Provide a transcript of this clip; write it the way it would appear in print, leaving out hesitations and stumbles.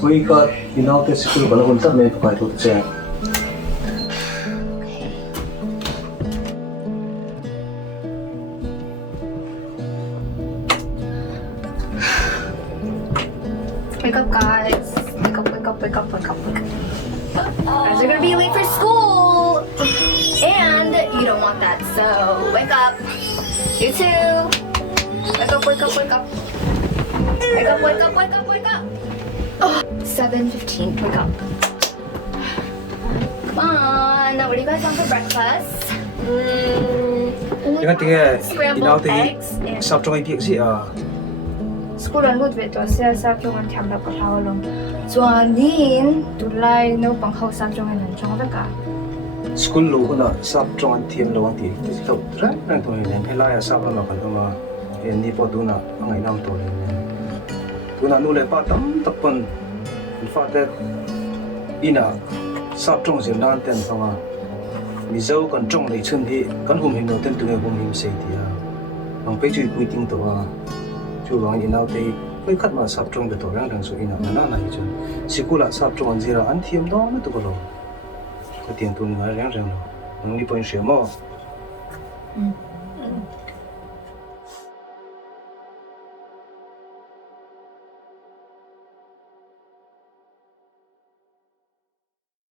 We got inaw te sikul bala hunta may pakai tu siya. Wake up, guys. Wake up, wake up, wake up, wake up, wake up. Guys are gonna be late for school. And you don't want that, so wake up. You too. Wake up, wake up, wake up. Wake up, wake up, wake up, wake up. Oh, 7:15, wake up. Come on. What do you guys want for breakfast? Dengan tiga Scrambled inaw te eggs and sab trong ai piak si school ang good with us sa chung ang tiam dapat hawalong. So anin tulay no pang hau sa chung ang chung ka. school lo na sab trong an thiam lo ang ti ti to tra nang to nen helai sab ma kan ma en ni po tu na ngai nam to nen tu na nu le pa tam tapon father ina sab trong sim nan ten pa ma mi zo kan trong le chun thi kan hum him no ten tu nge hum him se ti a ang pe chui pui ting to a chu wang inaw te kai khat ma sab trong be to rang rang su ina na na hi chun sikula sab trong an zira an thiam do na tu ko lo cái tiền tu nữa ráng ràng rồi, nó đi bên sửa mò.